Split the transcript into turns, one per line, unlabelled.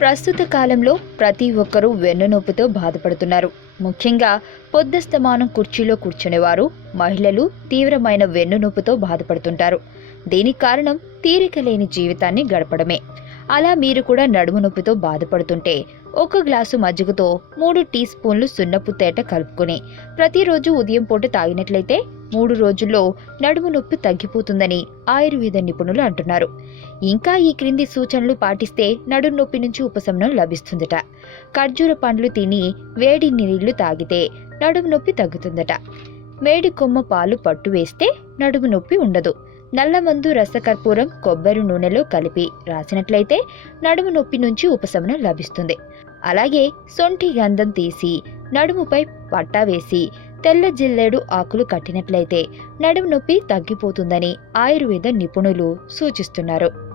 ప్రస్తుత కాలంలో ప్రతి ఒక్కరూ వెన్నునొప్పితో బాధపడుతున్నారు. ముఖ్యంగా పొద్దుస్తమానం కుర్చీలో కూర్చునేవారు మహిళలు తీవ్రమైన వెన్నునొప్పితో బాధపడుతుంటారు. దీనికి కారణం తీరిక లేని జీవితాన్ని గడపడమే. అలా మీరు కూడా నడుము నొప్పితో బాధపడుతుంటే ఒక గ్లాసు మజ్జిగతో మూడు టీ స్పూన్లు సున్నపు తేట కలుపుకొని ప్రతిరోజు ఉదయం పూట తాగినట్లయితే మూడు రోజుల్లో నడుము నొప్పి తగ్గిపోతుందని ఆయుర్వేద నిపుణులు అంటున్నారు. ఇంకా ఈ క్రింది సూచనలు పాటిస్తే నడుము నొప్పి నుంచి ఉపశమనం లభిస్తుందట. ఖర్జూర పండ్లు తిని వేడి నీళ్ళు తాగితే నడుము నొప్పి తగ్గుతుందట. మేడి కొమ్మ పాలు పట్టు వేస్తే నడుము నొప్పి ఉండదు. నల్లమందు రసకర్పూరం కొబ్బరి నూనెలో కలిపి రాసినట్లయితే నడుము నొప్పి నుంచి ఉపశమనం లభిస్తుంది. అలాగే సొంఠి గంధం తీసి నడుముపై పట్టా వేసి తెల్ల జిల్లేడు ఆకులు కట్టినట్లయితే నడుము నొప్పి తగ్గిపోతుందని ఆయుర్వేద నిపుణులు సూచిస్తున్నారు.